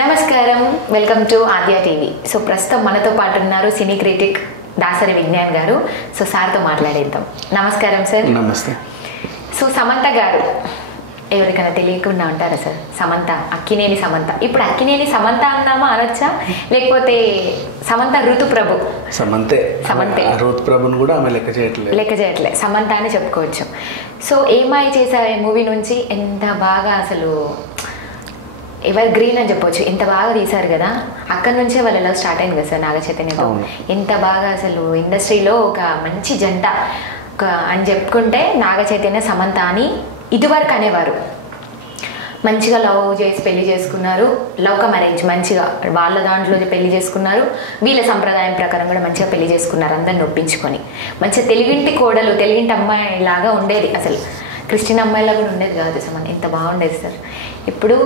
నమస్కారం, welcome to Aadya TV. So ప్రస్తుతం మనతో పాటు ఉన్నారు సినీ క్రిటిక్ దాసరి విజ్ఞాన్ గారు. సో సార్తో మాట్లాడేద్దాం. నమస్కారం సార్. నమస్తే. సో సమంత గారు ఎవరికైనా తెలియకుండా ఉంటారా సార్? సమంత, అక్కినేని సమంత. ఇప్పుడు అక్కినేని సమంత అన్నామా అనొచ్చా, లేకపోతే సమంత ఋతుప్రభు? సమంతే. ఋతుప్రభుని కూడా ఆమె లెక్క చేయట్లే, సమంత అని చెప్పుకోవచ్చు. సో ఏమాయి చేసే మూవీ నుంచి ఎంత బాగా అసలు ఎవర్ గ్రీన్ అని చెప్పొచ్చు, ఎంత బాగా తీశారు కదా. అక్కడ నుంచే వాళ్ళ లవ్ స్టార్ట్ అయింది కదా సార్ నాగ చైతన్యతో. ఎంత బాగా అసలు ఇండస్ట్రీలో ఒక మంచి జంట అని చెప్పుకుంటే నాగ చైతన్య సమంత అని ఇదివరకు అనేవారు. మంచిగా లవ్ చేసి పెళ్లి చేసుకున్నారు, లవ్ కమ్ అరేంజ్, మంచిగా వాళ్ళ దాంట్లో పెళ్లి చేసుకున్నారు. వీళ్ళ సంప్రదాయం ప్రకారం కూడా మంచిగా పెళ్లి చేసుకున్నారు, అందరిని ఒప్పించుకొని. మంచిగా తెలుగింటి కోడలు, తెలుగింటి అమ్మాయి లాగా ఉండేది. అసలు క్రిస్టియన్ అమ్మాయిలా కూడా ఉండేది కాదు సమంత, ఎంత బాగుండేది సార్. ఇప్పుడు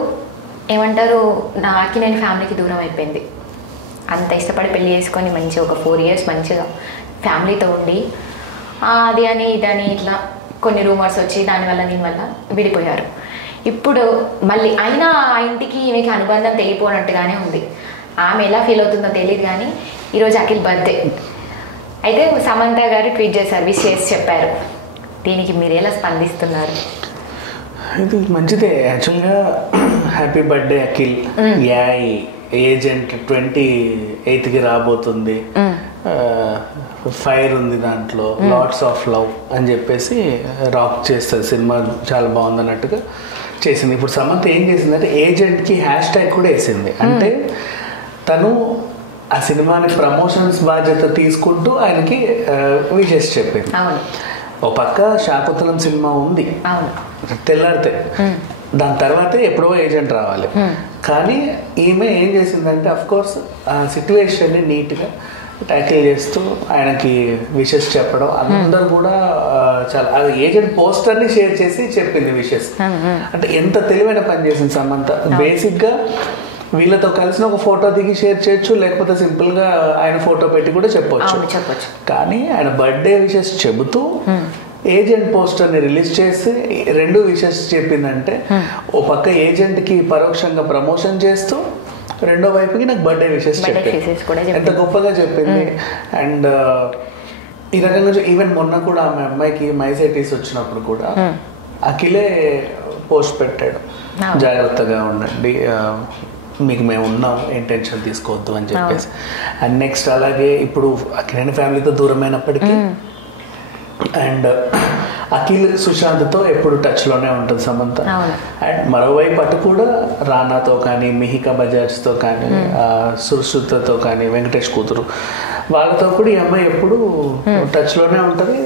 ఏమంటారు, నా అక్కినేని ఫ్యామిలీకి దూరం అయిపోయింది. అంత ఇష్టపడి పెళ్లి చేసుకొని మంచిగా ఒక 4 years మంచిగా ఫ్యామిలీతో ఉండి అది అని ఇదని ఇట్లా కొన్ని రూమర్స్ వచ్చి దీనివల్ల విడిపోయారు. ఇప్పుడు మళ్ళీ అయినా ఆ ఇంటికి ఈమెకి అనుబంధం తెలియపోనట్టుగానే ఉంది. ఆమె ఎలా ఫీల్ అవుతుందో తెలియదు. కానీ ఈరోజు అఖిల్ బర్త్డే అయితే సమంత గారు ట్వీట్ చేశారు, విష్ చేసి చెప్పారు. దీనికి మీరు ఎలా స్పందిస్తున్నారు? ఇది మంచిదే యాక్చువల్గా. Happy birthday Akhil. Yay agent 28కి రాబోతుంది, ఫైర్ ఉంది దాంట్లో, లాట్స్ ఆఫ్ లవ్ అని చెప్పేసి రాక్ చేస్తుంది. సినిమా చాలా బాగుంది అన్నట్టుగా చేసింది. ఇప్పుడు సమంత ఏం చేసిందంటే ఏజెంట్కి #ట్యాగ్ కూడా వేసింది. అంటే తను ఆ సినిమాని ప్రమోషన్స్ బాధ్యత తీసుకుంటూ ఆయనకి విషెస్ చెప్పింది. ఓ పక్క శాకుంతలం సినిమా ఉంది, తెల్లారితే దాని తర్వాతే ఎప్పుడో ఏజెంట్ రావాలి. కానీ ఈమె ఏం చేసిందంటే అఫ్కోర్స్ ఆ సిచ్యువేషన్ని నీట్గా ట్యాకిల్ చేస్తూ ఆయనకి విషెస్ చెప్పడం. అందరు కూడా చాలా అది ఏజెంట్ పోస్టర్ని షేర్ చేసి చెప్పింది విషెస్. అంటే ఎంత తెలివైన పని చేసింది సమంత. బేసిక్గా వీళ్ళతో కలిసిన ఒక ఫోటో దిగి షేర్ చేయొచ్చు, లేకపోతే సింపుల్గా ఆయన ఫోటో పెట్టి కూడా చెప్పొచ్చు. కానీ ఆయన బర్త్డే విషెస్ చెబుతూ ఏజెంట్ పోస్టర్ని రిలీజ్ చేసి 2 విషెస్ చెప్పిందంటే ఓ పక్క ఏజెంట్కి పరోక్షంగా ప్రమోషన్ చేస్తూ రెండో వైపుకి నాకు బర్త్డే విషెస్ చెప్పింది. ఎంత గొప్పగా చెప్పింది. అండ్ ఈ రకంగా ఈవెన్ మొన్న కూడా ఆమె అమ్మాయికి మైసైటిస్ వచ్చినప్పుడు కూడా అఖిలే పోస్ట్ పెట్టాడు, జాగ్రత్తగా ఉండండి, మీకు మేము ఉన్నాం, ఏం టెన్షన్ తీసుకోవద్దు అని చెప్పేసి. అండ్ నెక్స్ట్ అలాగే ఇప్పుడు అఖిలేని ఫ్యామిలీతో దూరమైనప్పటికీ అండ్ అఖిల్ సుశాంత్తో ఎప్పుడు టచ్లోనే ఉంటుంది సమంత. అండ్ మరోవైపు అటు కూడా రానాతో కానీ, మిహికా బజాజ్తో కానీ, సుశ్రుతతో కానీ, వెంకటేష్ కూతురు వాళ్ళతో కూడా ఈ అమ్మాయి ఎప్పుడు టచ్లోనే ఉంటుంది.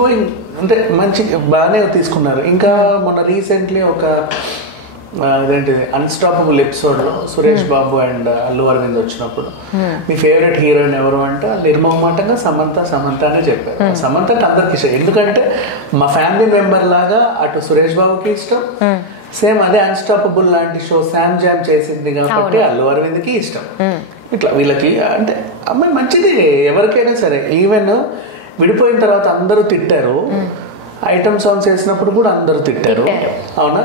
గోయింగ్ అంటే మంచి బాగానే తీసుకున్నారు. ఇంకా మొన్న రీసెంట్లీ ఒక అదేంటి అన్స్టాపబుల్ ఎపిసోడ్లో సురేష్ బాబు అండ్ అల్లు అరవింద్ వచ్చినప్పుడు మీ ఫేవరెట్ హీరోయిన్ ఎవరు అంటే నిర్మమాటంగా సమంత అనే చెప్పారు. సమంత అంటే అందరికి ఇష్టం, ఎందుకంటే మా ఫ్యామిలీ మెంబర్ లాగా అటు సురేష్ బాబుకి ఇష్టం, సేమ్ అదే అన్స్టాపబుల్ లాంటి షో శామ్ జామ్ చేసింది కాబట్టి అల్లు అరవింద్కి ఇష్టం. ఇట్లా వీళ్ళకి అంటే అమ్మాయి మంచిది ఎవరికైనా సరే. ఈవెన్ విడిపోయిన తర్వాత అందరూ తిట్టారు, ఐటమ్ సాంగ్స్ వేసినప్పుడు కూడా అందరూ తిట్టారు, అవునా?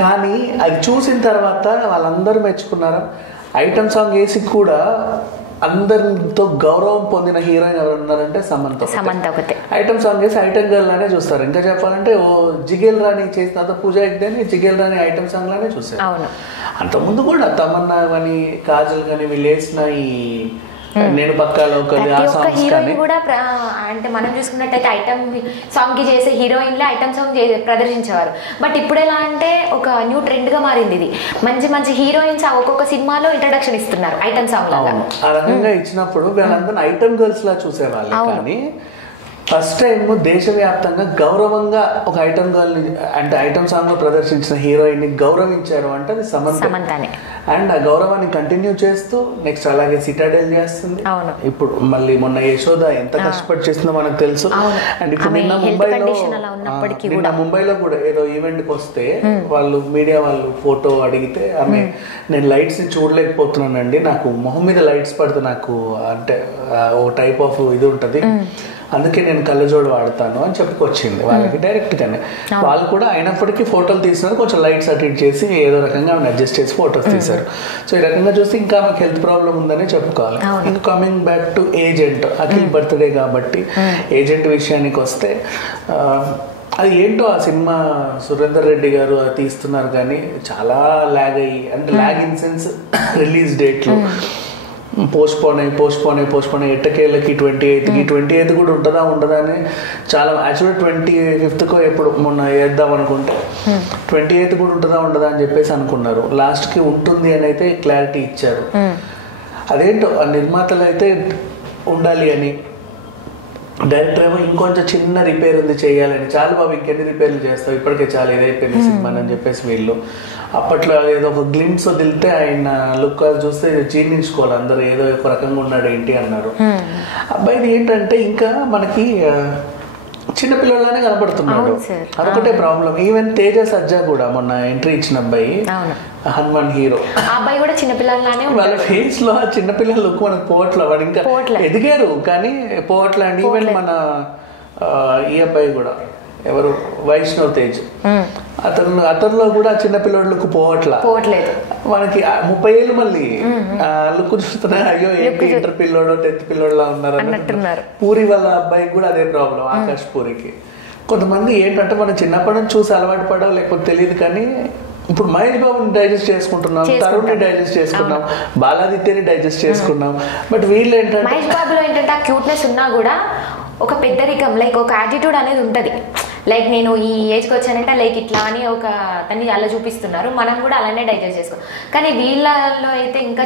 కానీ అది చూసిన తర్వాత వాళ్ళందరూ మెచ్చుకున్నారు. ఐటమ్ సాంగ్ వేసి కూడా అందరితో గౌరవం పొందిన హీరోయిన్ ఎవరు ఉన్నారంటే సమంత ఒకటే. ఐటమ్ సాంగ్ వేసి ఐటమ్ గర్ల్ లానే చూస్తారు. ఇంకా చెప్పాలంటే ఓ జిగేల్ రాణి చేసిన తర్వాత పూజ అయితేనే జిగేల్ రాణి ఐటమ్ సాంగ్ లానే చూసారు. అంతకుముందు కూడా తమన్నా కానీ, కాజల్ కానీ వీళ్ళు వేసిన ఈ నేను పక్కాలో హీరోయిన్ కూడా అంటే మనం చూసుకున్నట్టయితే ఐటమ్ సాంగ్ కి చేసే హీరోయిన్లే ఐటమ్ సాంగ్ ప్రదర్శించేవారు. బట్ ఇప్పుడు ఎలా అంటే ఒక న్యూ ట్రెండ్ గా మారింది ఇది. మంచి మంచి హీరోయిన్స్ ఒక్కొక్క సినిమాలో ఇంట్రడక్షన్ ఇస్తున్నారు ఐటమ్ సాంగ్ లాగా. ఆ రకంగా ఇచ్చినప్పుడు వీళ్ళందరూ ఐటమ్ గర్ల్స్ లా చూసేవాళ్ళు. కానీ ఫస్ట్ టైం దేశవ్యాప్తంగా గౌరవంగా ఒక ఐటమ్ గర్ల్ అంటే ఐటమ్ సాంగ్ లో ప్రదర్శించిన హీరోయిన్ ని గౌరవించారు అంటే అది సమంతనే. అండ్ ఆ గౌరవాన్ని కంటిన్యూ చేస్తూ నెక్స్ట్ అలాగే సిటాడెల్ చేస్తుంది. ఇప్పుడు మళ్ళీ మొన్న యశోద ఎంత కష్టపడి చేస్తుందో మనకు తెలుసు. అండ్ ఇప్పుడు నిన్న ముంబైలో కూడా ఏదో ఈవెంట్ కి వస్తే వాళ్ళు మీడియా వాళ్ళు ఫోటో అడిగితే ఆమె నేను లైట్స్ ని చూడలేకపోతున్నానండి, నాకు మొహం మీద లైట్స్ పడితే నాకు అంటే ఓ టైప్ ఆఫ్ ఇది ఉంటది, అందుకే నేను కళ్ళజోడు వాడతాను అని చెప్పుకొచ్చింది వాళ్ళకి డైరెక్ట్గానే. వాళ్ళు కూడా అయినప్పటికీ ఫోటోలు తీసినారు, కొంచెం లైట్స్ అటు చేసి ఏదో రకంగా అడ్జస్ట్ చేసి ఫొటోస్ తీశారు. సో ఈ రకంగా చూస్తే ఇంకా ఆమెకు హెల్త్ ప్రాబ్లం ఉందనే చెప్పుకోవాలి. ఇంకా coming back to agent, Akhil birthday కాబట్టి ఏజెంట్ విషయానికి వస్తే అది ఏంటో ఆ సినిమా సురేందర్ రెడ్డి గారు తీస్తున్నారు కానీ చాలా ల్యాగ్ అయ్యి, అంటే ల్యాగ్ ఇన్ సెన్స్ రిలీజ్ డేట్లు పోస్ట్పోన్ అయ్యి ఎట్టకేళ్ళకి 28th కూడా ఉండదా అని చాలా, యాక్చువల్గా 25th ఎప్పుడు మొన్న వేద్దాం అనుకుంటే 28th కూడా ఉండదా అని చెప్పేసి అనుకున్నారు. లాస్ట్కి ఉంటుంది అని అయితే క్లారిటీ ఇచ్చారు. అదేంటో ఆ నిర్మాతలు అయితే ఉండాలి అని, డైరెక్టర్ ఏమో ఇంకొంచెం చిన్న రిపేర్ ఉంది చేయాలని, చాలు బాబు ఇంకెన్ని రిపేర్లు చేస్తావు ఇప్పటికే చాలా ఇదైపోయింది సినిమా అని చెప్పేసి వీళ్ళు అప్పట్లో ఏదో ఒక గ్లిమ్స్ వదిలితే ఆయన లుక్ చూస్తే జీర్ణించుకోవాలి అందరూ, ఏదో ఒక రకంగా ఉన్నాడు ఏంటి అన్నారు. అబ్బాయిది ఏంటంటే ఇంకా మనకి చిన్నపిల్లలానే కనపడుతున్నాడు, అదొకటే ప్రాబ్లం. ఈవెన్ తేజ సజ్జా కూడా మొన్న ఎంట్రీ ఇచ్చిన అబ్బాయి హనుమాన్ హీరో, అబ్బాయి కూడా చిన్నపిల్లలానే వాళ్ళ ఫేస్ లో ఆ చిన్నపిల్లల లుక్ మనకు పోవట్ల, వాడు ఇంకా ఎదిగారు కానీ పోవట్ల. అండ్ ఈవెన్ మన ఈ అబ్బాయి కూడా ఎవరు వైష్ణవ్ తేజ్, అతనిలో కూడా చిన్నపిల్లలకు పోవట్లేదు. మనకి 30 ఏళ్ళు మళ్ళీ లుక్ చూస్తున్నాయి, అయ్యో ఏంటి ఇంటర్ పిల్లోడు 10th పిల్లోడులా ఉన్నారు. పూరి వాళ్ళ అబ్బాయికి కూడా అదే ప్రాబ్లం, ఆకాష్ పూరికి. కొంతమంది ఏంటంటే మనం చిన్నప్పటి నుంచి చూసి అలవాటు పడవు లేకపోతే తెలియదు కానీ ఇప్పుడు మహేష్ బాబుని డైజెస్ట్ చేసుకుంటున్నాం, తరుణ్ని డైజెస్ట్ చేసుకున్నాం, బాలాదిత్యని డైజెస్ట్ చేసుకున్నాం. బట్ వీళ్ళు ఏంటంటే మహేష్ బాబులో ఏంటంటే ఆ క్యూట్నెస్ ఉన్నా కూడా ఒక పెద్దరికం, లైక్ ఒక యాటిట్యూడ్ అనేది ఉంటుంది. లైక్ నేను ఈ ఏజ్కి వచ్చానంటే లైక్ ఇట్లా అని ఒక తన్ని అలా చూపిస్తున్నారు, మనం కూడా అలానే డైజెస్ట్ చేసుకోవాలి. కానీ వీళ్ళలో అయితే ఇంకా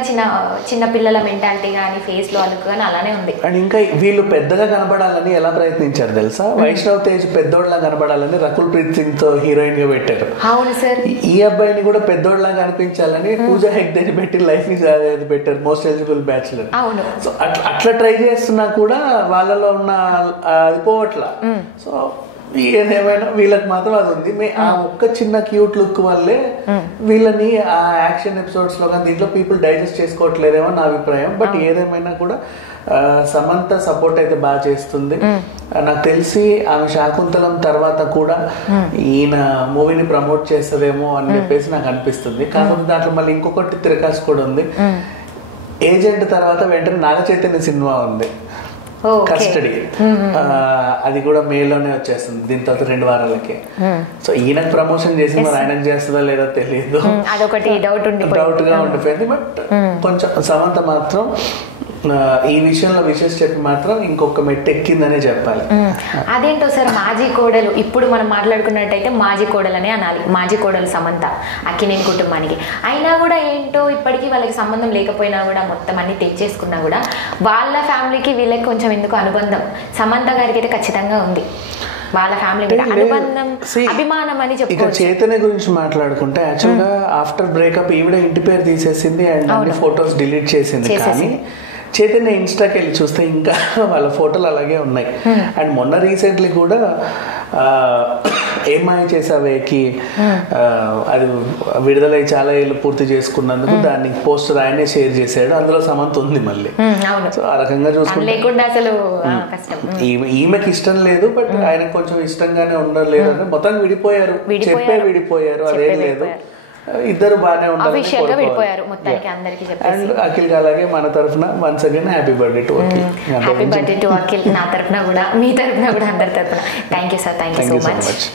చిన్న పిల్లల మెంటాలిటీ కానీ ఫేస్ లో అలుకు కానీ అలానే ఉంది. అండ్ ఇంకా వీళ్ళు పెద్దగా కనబడాలని ఎలా ప్రయత్నించారు తెలుసా? వైష్ణవ్ తేజ్ పెద్దోళ్ళలా కనబడాలని రకుల్ ప్రీత్ సింగ్ తో హీరోయిన్ గా పెట్టారు. అవును సార్. ఈ అబ్బాయిని కూడా పెద్దోళ్ళలా కనిపించాలని పూజా హెగ్డేని పెట్టి లైఫ్ ఈజ్ పెట్టారు, మోస్ట్ ఎలిజిబుల్ బ్యాచులర్. అవును. సో అట్లా ట్రై చేస్తున్నా కూడా వాళ్ళలో ఉన్న అది పోవట్లా. సో ఏదేమైనా వీళ్ళకి మాత్రం అది ఉంది. ఆ ఒక్క చిన్న క్యూట్ లుక్ వల్లే వీళ్ళని ఆ యాక్షన్ ఎపిసోడ్స్ లో కానీ దీంట్లో పీపుల్ డైజెస్ట్ చేసుకోవట్లేదేమో నా అభిప్రాయం. బట్ ఏదేమైనా కూడా సమంత సపోర్ట్ అయితే బాగా చేస్తుంది. నాకు తెలిసి ఆమె శాకుంతలం తర్వాత కూడా ఈయన మూవీని ప్రమోట్ చేస్తుందేమో అని చెప్పేసి నాకు అనిపిస్తుంది. కాకపోతే దాంట్లో మళ్ళీ ఇంకొకటి తిరకాసు కూడా ఉంది. ఏజెంట్ తర్వాత వెంటనే నాగ చైతన్య సినిమా ఉంది కస్టడీ, అది కూడా మేలోనే వచ్చేస్తుంది దీని తర్వాత 2 వారాలకి. సో ఈయనకు ప్రమోషన్ చేసి మరి ఆయనకు చేస్తుందా లేదా తెలియదు, అదొకటి డౌట్ గా ఉండిపోయింది. బట్ కొంచెం సమంత మాత్రం ఈ విషయంలో విశేష చెప్పి మాత్రం ఇంకొక మెట్టు ఎక్కిందనే చెప్పాలి. అదేంటో సార్, మాజీ కోడలు, ఇప్పుడు మనం మాట్లాడుకున్నట్టయితే మాజీ కోడలనే అనాలి. మాజీ కోడలు సమంత అక్కినేని కుటుంబానికి. అయినా కూడా ఏంటో ఇప్పటికీ వాళ్ళకి సంబంధం లేకపోయినా కూడా మొత్తం అన్ని తెచ్చేసుకున్నా కూడా వాళ్ళ ఫ్యామిలీకి వీళ్ళకి కొంచెం ఎందుకు అనుబంధం సమంత గారికి అయితే ఖచ్చితంగా ఉంది. వాళ్ళ ఫ్యామిలీ అనుబంధం, అభిమానం అని చెప్పుకోవచ్చు. చైతన్య గురించి మాట్లాడుకుంటే యాక్చువల్ గా ఆఫ్టర్ బ్రేకప్ ఈవిడ ఇంటి పేరు తీసేసింది అండ్ అన్ని ఫొటోస్ డిలీట్ చేసింది. కానీ చైతన్య ఇన్స్టాకి వెళ్ళి చూస్తే ఇంకా వాళ్ళ ఫోటోలు అలాగే ఉన్నాయి. అండ్ మొన్న రీసెంట్లీ కూడా ఏమాయ చేసావేకి అది విడుదలై చాలా ఏళ్ళు పూర్తి చేసుకున్నందుకు దాన్ని పోస్టర్ ఆయనే షేర్ చేశాడు, అందులో సమంత ఉంది మళ్ళీ. సో ఆ రకంగా చూసుకుంటే ఈమెకి ఇష్టం లేదు, బట్ ఆయనకు కొంచెం ఇష్టంగానే ఉండలేదు. అంటే మొత్తానికి విడిపోయారు, అదేం లేదు, ఇద్దరు బాగానే ఉంటారు. అండ్ అఖిల్ అలాగే మన తరఫున once again happy birthday to Akhil. Happy birthday to Akhil నా తరఫున కూడా, మీ తరఫున కూడా, అందరి తరఫున. Thank you sir, thank you so much.